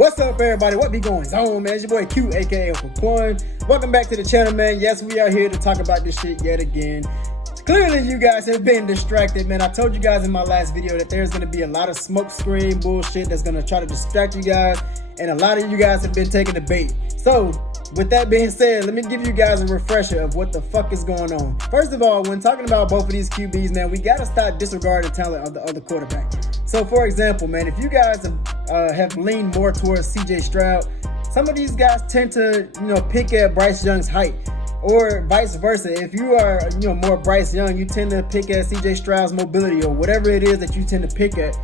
What's up, everybody? What be going on, man? It's your boy Q, aka Uncle Quan. Welcome back to the channel, man. Yes, we are here to talk about this shit yet again. Clearly, you guys have been distracted, man. I told you guys in my last video that there's going to be a lot of smoke screen bullshit that's going to try to distract you guys, and a lot of you guys have been taking the bait. So, with that being said, let me give you guys a refresher of what the fuck is going on. First of all, when talking about both of these QBs, man, we got to stop disregarding the talent of the other quarterback. So, for example, man, if you guys have leaned more towards CJ Stroud, some of these guys tend to, pick at Bryce Young's height, or vice versa. If you are, more Bryce Young, you tend to pick at CJ Stroud's mobility or whatever it is that you tend to pick at.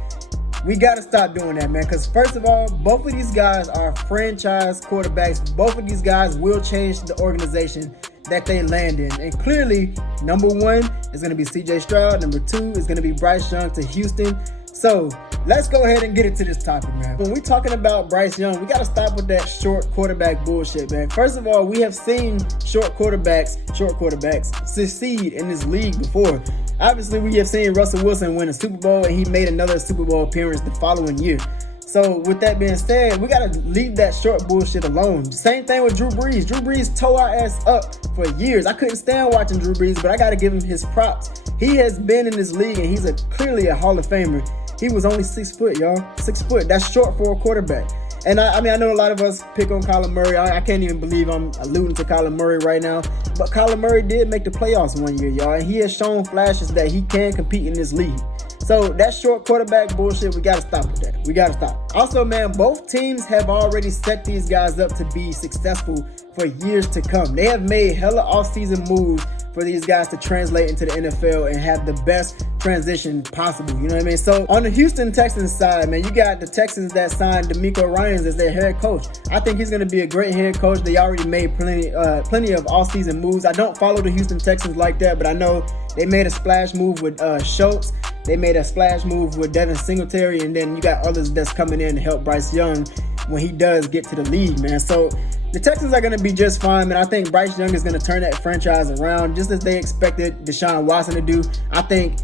We got to stop doing that, man, because first of all, both of these guys are franchise quarterbacks. Both of these guys will change the organization that they land in. And clearly, number one is going to be CJ Stroud. Number two is going to be Bryce Young to Houston. So let's go ahead and get into this topic, man. When we're talking about Bryce Young, we got to stop with that short quarterback bullshit, man. First of all, we have seen short quarterbacks succeed in this league before. Obviously, we have seen Russell Wilson win a Super Bowl, and he made another Super Bowl appearance the following year. So with that being said, we got to leave that short bullshit alone. Same thing with Drew Brees. Drew Brees tore our ass up for years. I couldn't stand watching Drew Brees, but I got to give him his props. He has been in this league, and he's clearly a Hall of Famer. He was only 6 foot, y'all. 6 foot. That's short for a quarterback. And I know a lot of us pick on Kyler Murray. I can't even believe I'm alluding to Kyler Murray right now. But Kyler Murray did make the playoffs one year, y'all. And he has shown flashes that he can compete in this league. So that short quarterback bullshit, we got to stop with that. We got to stop. Also, man, both teams have already set these guys up to be successful for years to come. They have made hella offseason moves for these guys to translate into the NFL and have the best transition possible. You know what I mean? So on the Houston Texans side, man, you got the Texans that signed DeMeco Ryans as their head coach. I think he's going to be a great head coach. They already made plenty of off-season moves. I don't follow the Houston Texans like that, but I know they made a splash move with Schultz. They made a splash move with Devin Singletary, and then you got others that's coming in to help Bryce Young when he does get to the league, man. So the Texans are going to be just fine, man. I think Bryce Young is going to turn that franchise around just as they expected Deshaun Watson to do. I think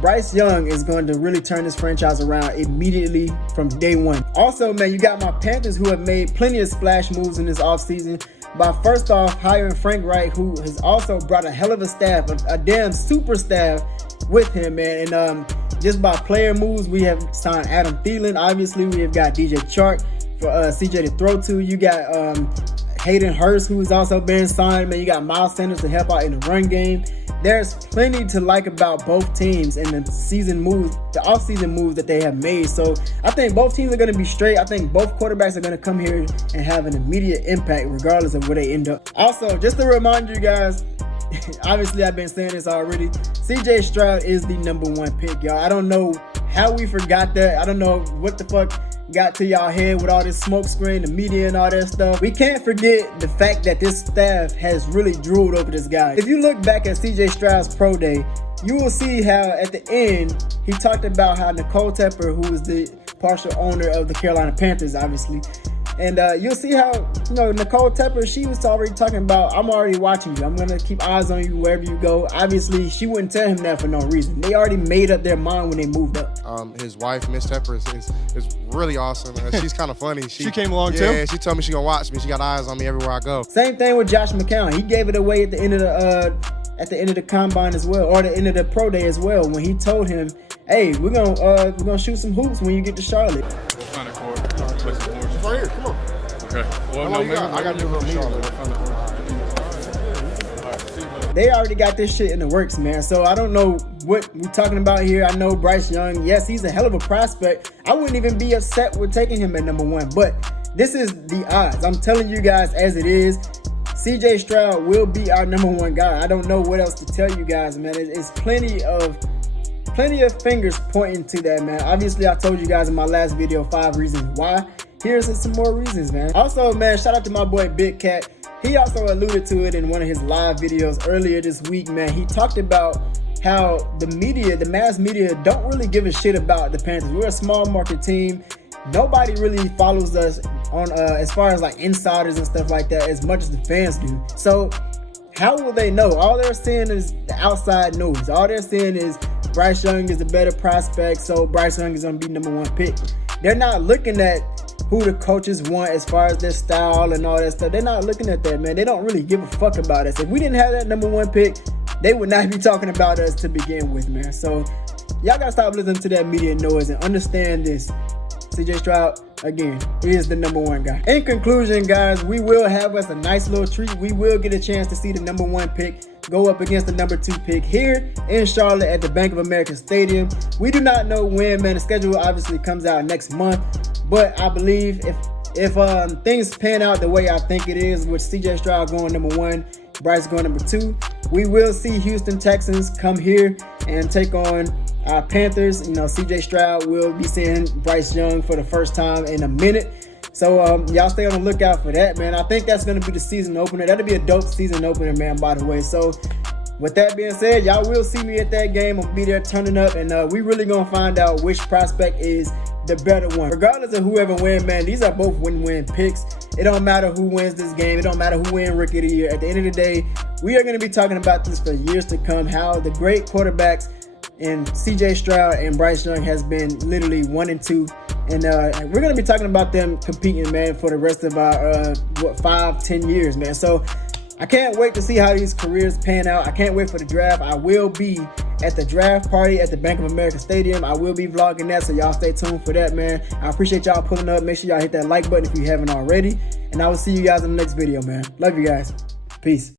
Bryce Young is going to really turn this franchise around immediately from day one. Also, man, you got my Panthers who have made plenty of splash moves in this offseason by first off hiring Frank Reich, who has also brought a hell of a staff, a damn super staff with him, man. And just by player moves, we have signed Adam Thielen. Obviously, we have got DJ Chark for CJ to throw to. You got Hayden Hurst, who's also been signed, man. You got Miles Sanders to help out in the run game. There's plenty to like about both teams and the off-season moves that they have made. So I think both teams are going to be straight. I think both quarterbacks are going to come here and have an immediate impact regardless of where they end up. Also, just to remind you guys, obviously I've been saying this already, CJ Stroud is the number one pick, y'all. I don't know how we forgot that. I don't know what the fuck got to y'all head with all this smoke screen, the media and all that stuff. We can't forget the fact that this staff has really drooled over this guy. If you look back at CJ Stroud's pro day, you will see how at the end he talked about how Nicole Tepper, who is the partial owner of the Carolina Panthers, obviously, and you'll see how, Nicole Tepper, she was already talking about, I'm already watching you. I'm going to keep eyes on you wherever you go. Obviously, she wouldn't tell him that for no reason. They already made up their mind when they moved up. His wife, Miss Tepper, is really awesome. She's kind of funny. She came along too? Yeah, she told me she going to watch me. She got eyes on me everywhere I go. Same thing with Josh McCown. He gave it away at the end of the combine as well, or the end of the pro day as well, when he told him, hey, we're gonna shoot some hoops when you get to Charlotte. What kind of court? It's right here. Come on. Okay. Well, no, I got to do a little Charlotte. They already got this shit in the works, man. So I don't know what we're talking about here. I know Bryce Young, yes, he's a hell of a prospect. I wouldn't even be upset with taking him at number one, but this is the odds. I'm telling you guys as it is. CJ Stroud will be our number one guy. I don't know what else to tell you guys, man. It's plenty of fingers pointing to that, man. Obviously, I told you guys in my last video 5 reasons why. Here's some more reasons, man. Also, man, shout out to my boy Big Cat. He also alluded to it in one of his live videos earlier this week, man. He talked about how the mass media don't really give a shit about the Panthers. We're a small market team. Nobody really follows us on as far as like insiders and stuff like that as much as the fans do. So how will they know? All they're seeing is the outside news. All they're seeing is Bryce Young is a better prospect, so Bryce Young is going to be number one pick. They're not looking at who the coaches want as far as their style and all that stuff. They're not looking at that, man. They don't really give a fuck about us. If we didn't have that number 1 pick, they would not be talking about us to begin with, man. So y'all gotta stop listening to that media noise and understand this. CJ Stroud, again, is the number 1 guy. In conclusion, guys, we will have us a nice little treat. We will get a chance to see the number 1 pick go up against the number 2 pick here in Charlotte at the Bank of America Stadium. We do not know when, man. The schedule obviously comes out next month, but I believe if things pan out the way I think it is, with CJ Stroud going number 1, Bryce going number 2, we will see Houston Texans come here and take on our Panthers. You know, CJ Stroud will be seeing Bryce Young for the first time in a minute. So y'all stay on the lookout for that, man. I think that's going to be the season opener. That'll be a dope season opener, man, by the way. So with that being said, y'all will see me at that game. I'll be there turning up, and we really going to find out which prospect is the better one. Regardless of whoever wins, man, these are both win-win picks. It don't matter who wins this game. It don't matter who wins Rookie of the Year. At the end of the day, we are going to be talking about this for years to come, how the great quarterbacks and CJ Stroud and Bryce Young has been literally 1 and 2. And we're going to be talking about them competing, man, for the rest of our, 5-10 years, man. So I can't wait to see how these careers pan out. I can't wait for the draft. I will be at the draft party at the Bank of America Stadium. I will be vlogging that, so y'all stay tuned for that, man. I appreciate y'all pulling up. Make sure y'all hit that like button if you haven't already. And I will see you guys in the next video, man. Love you guys. Peace.